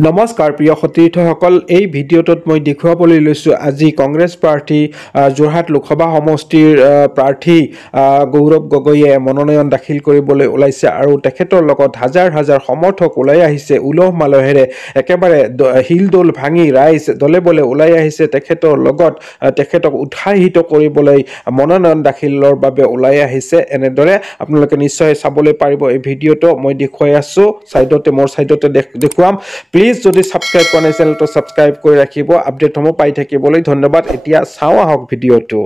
নমস্কাৰ প্ৰিয় সতীৰ্থসকল এই ভিডিঅ'টোত মই দেখুৱাবলৈ লৈছোঁ আজি কংগ্ৰেছ প্ৰাৰ্থী যোৰহাট লোকসভা সমষ্টিৰ প্ৰাৰ্থী গৌৰৱ গগৈয়ে মনোনয়ন দাখিল কৰিবলৈ ওলাইছে আৰু তেখেতৰ লগত হাজাৰ হাজাৰ সমৰ্থক ওলাই আহিছে উলহ মালহেৰে একেবাৰে হিলদোল ভাঙি ৰাইজ দলে বলে ওলাই আহিছে তেখেতৰ লগত তেখেতক উৎসাহিত কৰিবলৈ মনোনয়ন দাখিলৰ বাবে ওলাই আহিছে এনেদৰে আপোনালোকে নিশ্চয় চাবলৈ পাৰিব এই ভিডিঅ'টো মই দেখুৱাই আছোঁ সাইডতে মোৰ সাইডতে দেখুৱাম প্লিজ যদি সাবস্ক্ৰাইব কৰা নাই চেনেলটো সাবস্ক্ৰাইব কৰি ৰাখিব আপডেট সমূহ পাই থাকিবলৈ ধন্যবাদ এতিয়া চাও আহক ভিডিঅ'টো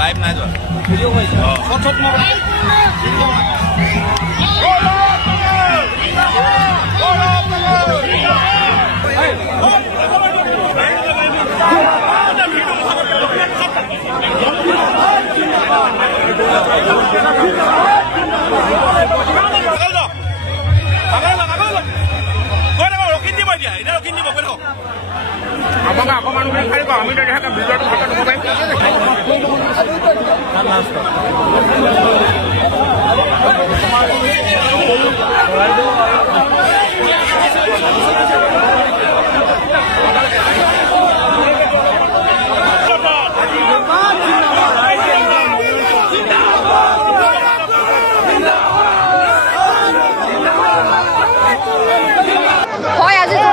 লাইভ নাই যোৱা ভিডিও হৈছে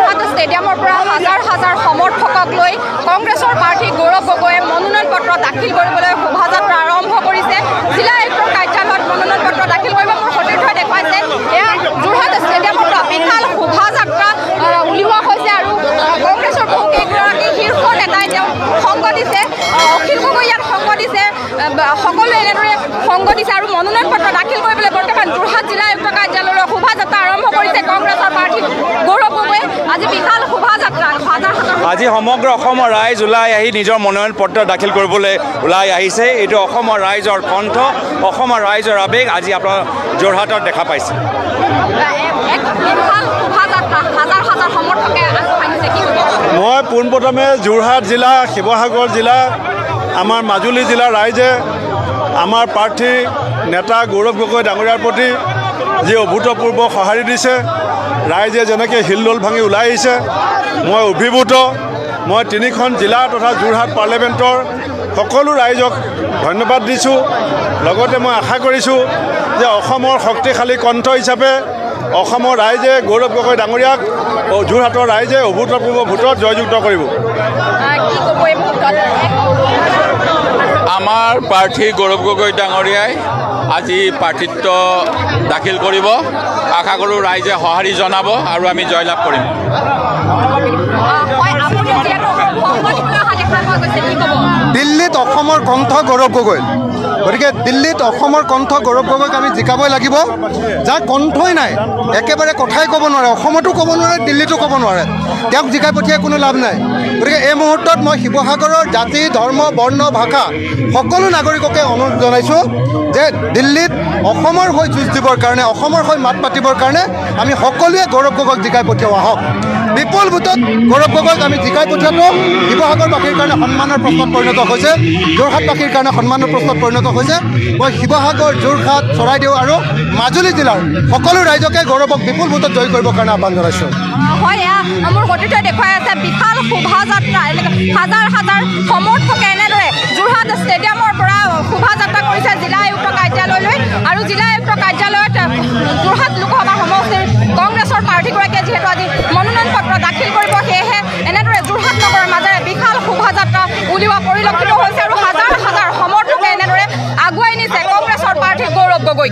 ফটো ষ্টেডিয়ামৰ পৰা হাজাৰ হাজাৰ সমৰ্থকক লৈ কংগ্ৰেছৰ প্ৰাৰ্থী গৌৰৱ গগৈয়ে মনোনয়ন পত্ৰ দাখিল কৰিবলৈ শোভাযাত্ৰা আৰম্ভ কৰিছে জিলা আয়ুক্তৰ কাৰ্যালয়ত মনোনয়ন পত্ৰ দাখিল কৰিব মোৰ সতীৰ্থই দেখুৱাইছে এয়া যোৰহাট ষ্টেডিয়ামৰ পৰা বিশাল শোভাযাত্ৰা উলিওৱা হৈছে আৰু কংগ্ৰেছৰ বহুকেইগৰাকী শীৰ্ষ নেতাই তেওঁ সংগ দিছে অখিল গগৈ ইয়াত সংগ দিছে সকলোৱে এনেদৰে সংগ দিছে আৰু মনোনয়ন পত্ৰ দাখিল কৰিবলৈ বৰ্তমান যোৰহাট জিলা আয়ুক্ত কাৰ্যালয়ৰ শোভাযাত্ৰা আৰম্ভ কৰিছে কংগ্ৰেছৰ প্ৰাৰ্থী গৌৰৱ গগৈয়ে আজি বিশাল শোভাযাত্ৰা আজি সমগ্ৰ অসমৰ ৰাইজ ওলাই আহি নিজৰ মনোনয়ন পত্ৰ দাখিল কৰিবলৈ ওলাই আহিছে এইটো অসমৰ ৰাইজৰ কণ্ঠ অসমৰ ৰাইজৰ আবেগ আজি আপোনাৰ যোৰহাটত দেখা পাইছে মই পোনপ্ৰথমে যোৰহাট জিলা শিৱসাগৰ জিলা আমাৰ মাজুলী জিলাৰ ৰাইজে আমাৰ প্ৰাৰ্থী নেতা গৌৰৱ গগৈ ডাঙৰীয়াৰ প্ৰতি যি অভূতপূৰ্ব সঁহাৰি দিছে ৰাইজে যেনেকৈ হিলদোল ভাঙি ওলাই আহিছে মই অভিভূত মই তিনিখন জিলা তথা যোৰহাট পাৰ্লিয়ামেণ্টৰ সকলো ৰাইজক ধন্যবাদ দিছোঁ লগতে মই আশা কৰিছোঁ যে অসমৰ শক্তিশালী কণ্ঠ হিচাপে অসমৰ ৰাইজে গৌৰৱ গগৈ ডাঙৰীয়াক যোৰহাটৰ ৰাইজে অভূতপূৰ্ব ভোটত জয়যুক্ত কৰিব আমাৰ প্ৰাৰ্থী গৌৰৱ গগৈ ডাঙৰীয়াই আজি প্ৰাৰ্থিত্ব দাখিল কৰিব আশা কৰোঁ ৰাইজে সঁহাৰি জনাব আৰু আমি জয়লাভ কৰিম দেখা পোৱা গৈছে, কি ক'ব? দিল্লীত অসমৰ কণ্ঠ গৌৰৱ গগৈ, গতিকে দিল্লীত অসমৰ কণ্ঠ গৌৰৱ গগৈক আমি জিকাবই লাগিব। যাৰ কণ্ঠই নাই, একেবাৰে কথাই ক'ব নোৱাৰে, অসমতো ক'ব নোৱাৰে, দিল্লীতো ক'ব নোৱাৰে, তেওঁক জিকাই পঠিয়াই কোনো লাভ নাই। গতিকে এই মুহূৰ্তত মই শিৱসাগৰৰ জাতি, ধৰ্ম, বৰ্ণ, ভাষা সকলো নাগৰিককে অনুৰোধ জনাইছোঁ যে দিল্লীত অসমৰ হৈ যুঁজ দিবৰ কাৰণে, অসমৰ হৈ মাত পাতিবৰ কাৰণে আমি সকলোৱে গৌৰৱ গগৈক জিকাই পঠিয়াওঁ আহক। বিপুল ভোটত গৌৰৱ গগৈক আমি জিকাই পঠিয়ালোঁ। শিৱসাগৰবাসীৰ কাৰণে সন্মানৰ প্ৰশ্নত পৰিণত হৈছে, যোৰহাটবাসীৰ কাৰণে সন্মানৰ প্ৰশ্নত পৰিণত হৈছে। মই শিৱসাগৰ, যোৰহাট, চৰাইদেউ আৰু মাজুলী জিলাৰ সকলো ৰাইজকে গৌৰৱক বিপুল ভোটত জয়ী কৰিবৰ কাৰণে আহ্বান জনাইছোঁ। হয়, এয়া মোৰ গতিতে দেখুৱাই আছে বিশাল শোভাযাত্ৰা, হাজাৰ হাজাৰ সমৰ্থকে এনেদৰে যোৰহাট ষ্টেডিয়ামৰ পৰা শোভাযাত্ৰা কৰিছে জিলা আয়ুক্ত কাৰ্যালয়লৈ। আৰু জিলা আয়ুক্ত কাৰ্যালয়ত যোৰহাট লোকসভা সমষ্টিৰ কংগ্ৰেছৰ প্ৰাৰ্থীগৰাকীয়ে যিহেতু আজি মনোনয়ন পত্ৰ দাখিল কৰিব, সেয়েহে এনেদৰে যোৰহাট নগৰৰ মাজেৰে বিশাল শোভাযাত্ৰা উলিওৱা পৰিলক্ষিত হৈছে আৰু হাজাৰ হাজাৰ সমৰ্থকে এনেদৰে আগুৱাই নিছে কংগ্ৰেছৰ প্ৰাৰ্থী গৌৰৱ গগৈ।